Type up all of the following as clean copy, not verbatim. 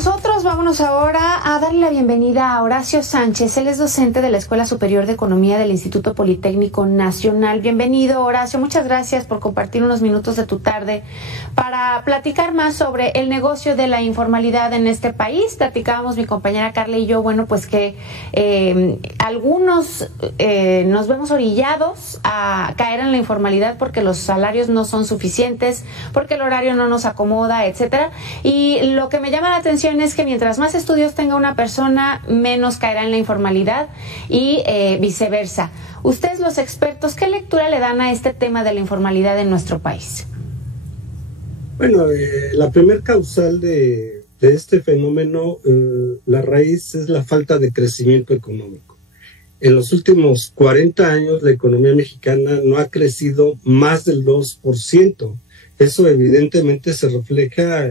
nosotros. Vámonos ahora a darle la bienvenida a Horacio Sánchez. Él es docente de la Escuela Superior de Economía del Instituto Politécnico Nacional. Bienvenido, Horacio. Muchas gracias por compartir unos minutos de tu tarde para platicar más sobre el negocio de la informalidad en este país. Platicábamos mi compañera Carla y yo, bueno, pues que algunos nos vemos orillados a caer en la informalidad porque los salarios no son suficientes, porque el horario no nos acomoda, etcétera. Y lo que me llama la atención es que mientras más estudios tenga una persona, menos caerá en la informalidad y viceversa. Ustedes, los expertos, ¿qué lectura le dan a este tema de la informalidad en nuestro país? Bueno, la primer causal de este fenómeno, la raíz es la falta de crecimiento económico. En los últimos 40 años, la economía mexicana no ha crecido más del 2%. Eso evidentemente se refleja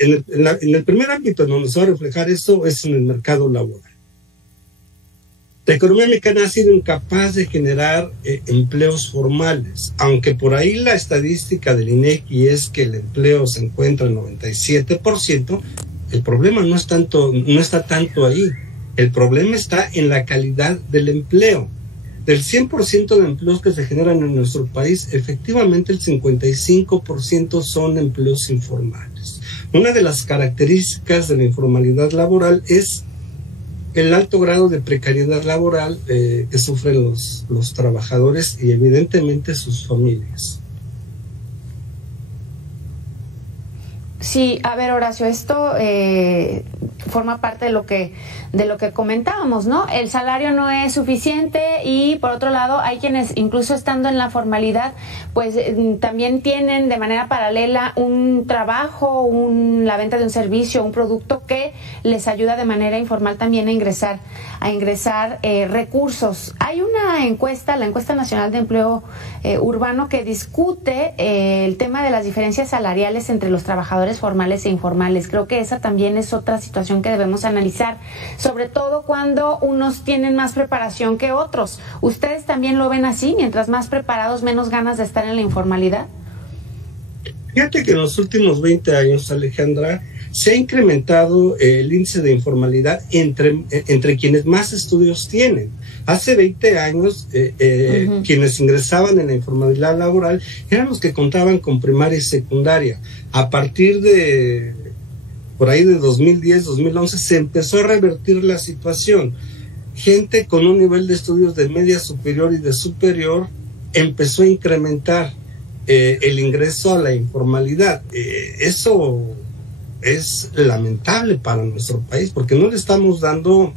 en el primer ámbito en donde se va a reflejar eso es en el mercado laboral. La economía mexicana ha sido incapaz de generar empleos formales, aunque por ahí la estadística del INEGI es que el empleo se encuentra en 97%, el problema no está tanto ahí. El problema está en la calidad del empleo. Del 100% de empleos que se generan en nuestro país, efectivamente el 55% son empleos informales. Una de las características de la informalidad laboral es el alto grado de precariedad laboral que sufren los trabajadores y evidentemente sus familias. Sí, a ver, Horacio, esto forma parte de lo que comentábamos, ¿no? El salario no es suficiente y, por otro lado, hay quienes, incluso estando en la formalidad, pues también tienen de manera paralela un trabajo, la venta de un servicio, un producto que les ayuda de manera informal también a ingresar recursos. Hay una encuesta, la Encuesta Nacional de Empleo Urbano, que discute el tema de las diferencias salariales entre los trabajadores formales e informales. Creo que esa también es otra situación que debemos analizar, sobre todo cuando unos tienen más preparación que otros. ¿Ustedes también lo ven así? Mientras más preparados, menos ganas de estar en la informalidad. Fíjate que en los últimos 20 años, Alejandra, se ha incrementado el índice de informalidad entre quienes más estudios tienen. Hace 20 años, quienes ingresaban en la informalidad laboral eran los que contaban con primaria y secundaria. A partir de, por ahí de 2010, 2011, se empezó a revertir la situación. Gente con un nivel de estudios de media superior y de superior empezó a incrementar el ingreso a la informalidad. Eso es lamentable para nuestro país porque no le estamos dando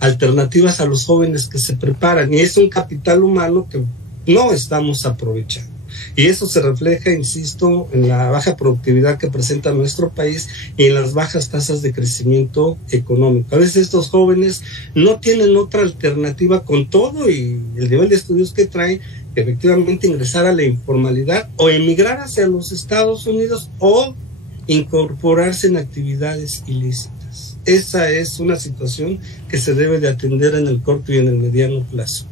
alternativas a los jóvenes que se preparan y es un capital humano que no estamos aprovechando. Y eso se refleja, insisto, en la baja productividad que presenta nuestro país y en las bajas tasas de crecimiento económico. A veces estos jóvenes no tienen otra alternativa con todo y el nivel de estudios que traen, efectivamente ingresar a la informalidad o emigrar hacia los Estados Unidos o incorporarse en actividades ilícitas. Esa es una situación que se debe de atender en el corto y en el mediano plazo.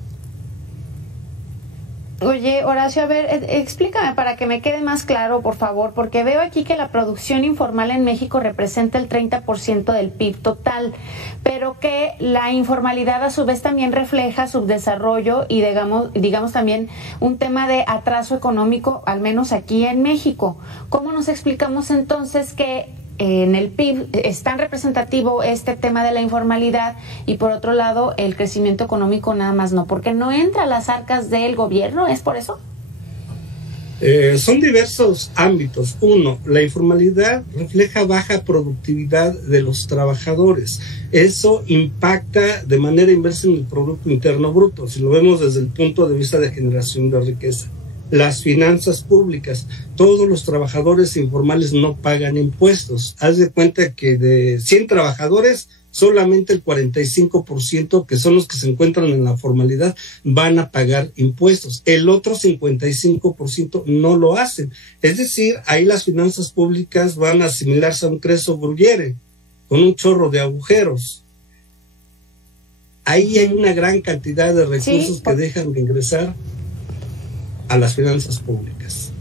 Oye, Horacio, a ver, explícame para que me quede más claro, por favor, porque veo aquí que la producción informal en México representa el 30% del PIB total, pero que la informalidad a su vez también refleja subdesarrollo y digamos también un tema de atraso económico, al menos aquí en México. ¿Cómo nos explicamos entonces que en el PIB es tan representativo este tema de la informalidad y por otro lado el crecimiento económico nada más no? ¿Porque no entra a las arcas del gobierno? ¿Es por eso? Son diversos ámbitos. Uno, la informalidad refleja baja productividad de los trabajadores. Eso impacta de manera inversa en el Producto Interno Bruto, si lo vemos desde el punto de vista de generación de riqueza. Las finanzas públicas, todos los trabajadores informales no pagan impuestos. Haz de cuenta que de 100 trabajadores, solamente el 45%, que son los que se encuentran en la formalidad, van a pagar impuestos. El otro 55% no lo hacen. Es decir, ahí las finanzas públicas van a asimilarse a un Creso Gruyere, con un chorro de agujeros. Ahí hay una gran cantidad de recursos que dejan de ingresar a las finanzas públicas.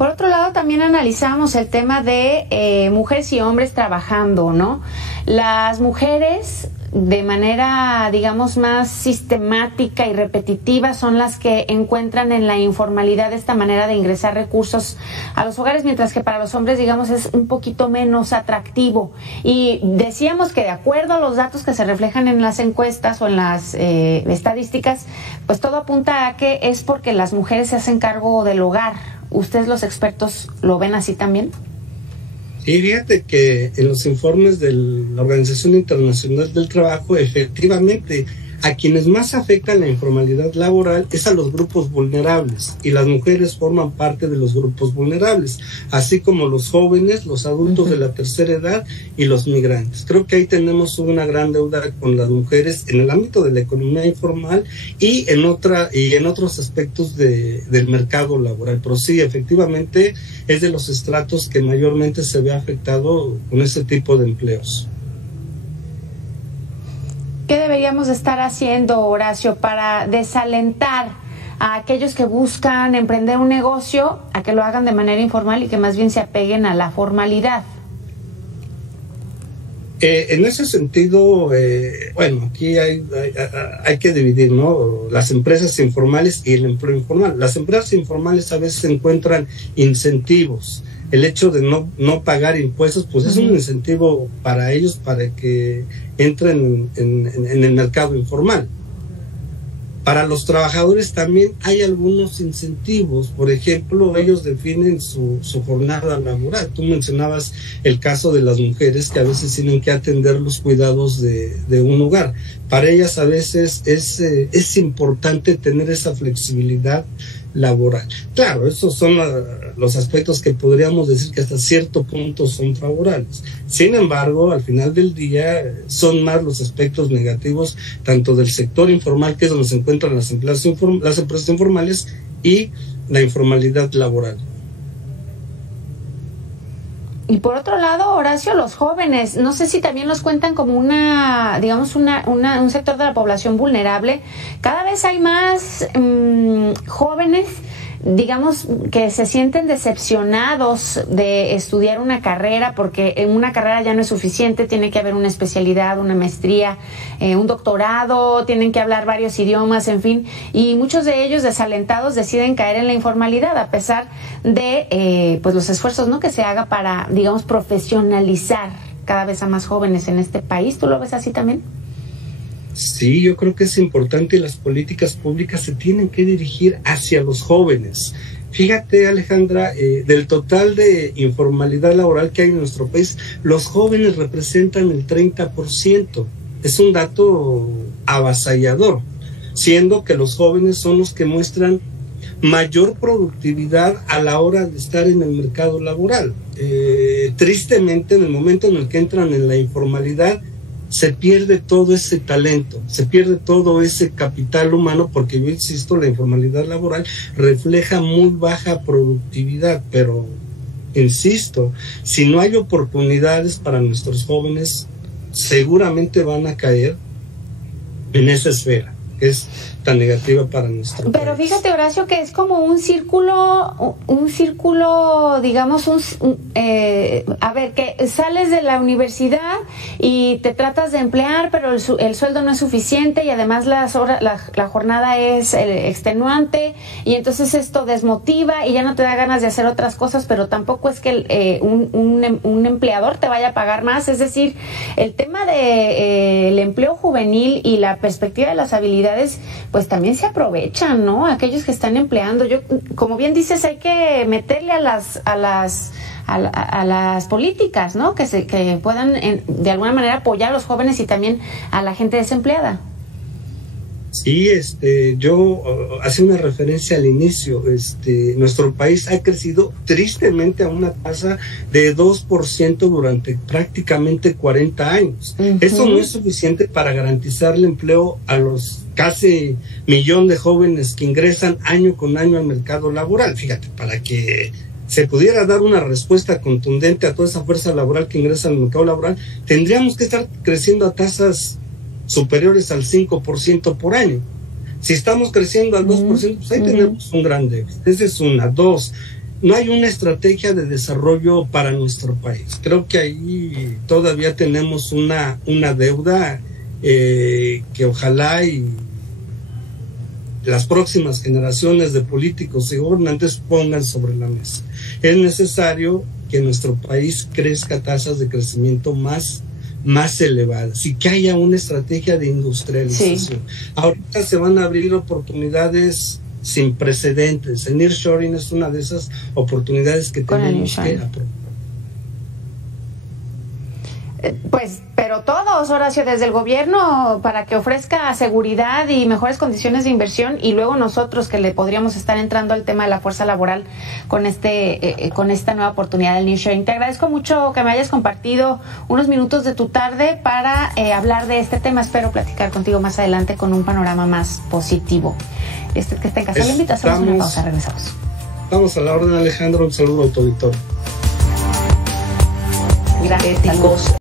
Por otro lado, también analizamos el tema de mujeres y hombres trabajando, ¿no? Las mujeres, de manera, digamos, más sistemática y repetitiva, son las que encuentran en la informalidad esta manera de ingresar recursos a los hogares, mientras que para los hombres, digamos, es un poquito menos atractivo. Y decíamos que de acuerdo a los datos que se reflejan en las encuestas o en las estadísticas, pues todo apunta a que es porque las mujeres se hacen cargo del hogar. ¿Ustedes, los expertos, lo ven así también? Sí, fíjate que en los informes de la Organización Internacional del Trabajo, efectivamente, a quienes más afecta la informalidad laboral es a los grupos vulnerables, y las mujeres forman parte de los grupos vulnerables, así como los jóvenes, los adultos de la tercera edad y los migrantes. Creo que ahí tenemos una gran deuda con las mujeres en el ámbito de la economía informal y en otros aspectos del mercado laboral. Pero sí, efectivamente, es de los estratos que mayormente se ve afectado con este tipo de empleos. ¿Qué deberíamos estar haciendo, Horacio, para desalentar a aquellos que buscan emprender un negocio a que lo hagan de manera informal y que más bien se apeguen a la formalidad? En ese sentido, bueno, aquí hay que dividir, ¿no? Las empresas informales y el empleo informal. Las empresas informales a veces encuentran incentivos. El hecho de no pagar impuestos, pues es un incentivo para ellos para que entren en el mercado informal. Para los trabajadores también hay algunos incentivos. Por ejemplo, ellos definen su jornada laboral. Tú mencionabas el caso de las mujeres que a veces tienen que atender los cuidados de un hogar. Para ellas a veces es importante tener esa flexibilidad laboral. Claro, estos son los aspectos que podríamos decir que hasta cierto punto son favorables. Sin embargo, al final del día son más los aspectos negativos tanto del sector informal, que es donde se encuentran las empresas informales, y la informalidad laboral. Y por otro lado, Horacio, los jóvenes, no sé si también los cuentan como un sector de la población vulnerable. Cada vez hay más jóvenes, digamos, que se sienten decepcionados de estudiar una carrera, porque en una carrera ya no es suficiente, tiene que haber una especialidad, una maestría, un doctorado, tienen que hablar varios idiomas, en fin, y muchos de ellos desalentados deciden caer en la informalidad a pesar de pues los esfuerzos, ¿no?, que se haga para, digamos, profesionalizar cada vez a más jóvenes en este país. ¿Tú lo ves así también? Sí, yo creo que es importante, y las políticas públicas se tienen que dirigir hacia los jóvenes. Fíjate, Alejandra, del total de informalidad laboral que hay en nuestro país, los jóvenes representan el 30%. Es un dato avasallador, siendo que los jóvenes son los que muestran mayor productividad a la hora de estar en el mercado laboral. Tristemente, en el momento en el que entran en la informalidad, se pierde todo ese talento, se pierde todo ese capital humano, porque yo insisto, la informalidad laboral refleja muy baja productividad, pero insisto, si no hay oportunidades para nuestros jóvenes, seguramente van a caer en esa esfera que es tan negativa para nuestro Pero país. fíjate, Horacio, que es como un círculo, digamos, a ver, que sales de la universidad y te tratas de emplear, pero el sueldo no es suficiente, y además la jornada es extenuante, y entonces esto desmotiva y ya no te da ganas de hacer otras cosas, pero tampoco es que un empleador te vaya a pagar más. Es decir, el tema de el empleo juvenil y la perspectiva de las habilidades, pues también se aprovechan, ¿no? Aquellos que están empleando. Yo, como bien dices, hay que meterle a las políticas, ¿no? Que puedan de alguna manera apoyar a los jóvenes y también a la gente desempleada. Sí, yo hacía una referencia al inicio. Nuestro país ha crecido tristemente a una tasa de 2% durante prácticamente 40 años. Eso no es suficiente para garantizar el empleo a los casi 1 millón de jóvenes que ingresan año con año al mercado laboral. Fíjate, para que se pudiera dar una respuesta contundente a toda esa fuerza laboral que ingresa al mercado laboral, tendríamos que estar creciendo a tasas superiores al 5% por año. Si estamos creciendo al 2%, pues ahí tenemos un gran déficit. Esa es una. Dos, no hay una estrategia de desarrollo para nuestro país. Creo que ahí todavía tenemos una deuda que ojalá y las próximas generaciones de políticos y gobernantes pongan sobre la mesa. Es necesario que nuestro país crezca tasas de crecimiento más elevadas y que haya una estrategia de industrialización. Sí. Ahorita se van a abrir oportunidades sin precedentes. El nearshoring es una de esas oportunidades que tenemos que aprovechar. Pues, pero todos, Horacio, desde el gobierno para que ofrezca seguridad y mejores condiciones de inversión, y luego nosotros que le podríamos estar entrando al tema de la fuerza laboral con esta nueva oportunidad del nearshoring. Te agradezco mucho que me hayas compartido unos minutos de tu tarde para hablar de este tema. Espero platicar contigo más adelante con un panorama más positivo. Que esté en casa, le invito a hacer una pausa, regresamos. Estamos a la orden, Alejandro. Un saludo a tu auditorio. Gracias.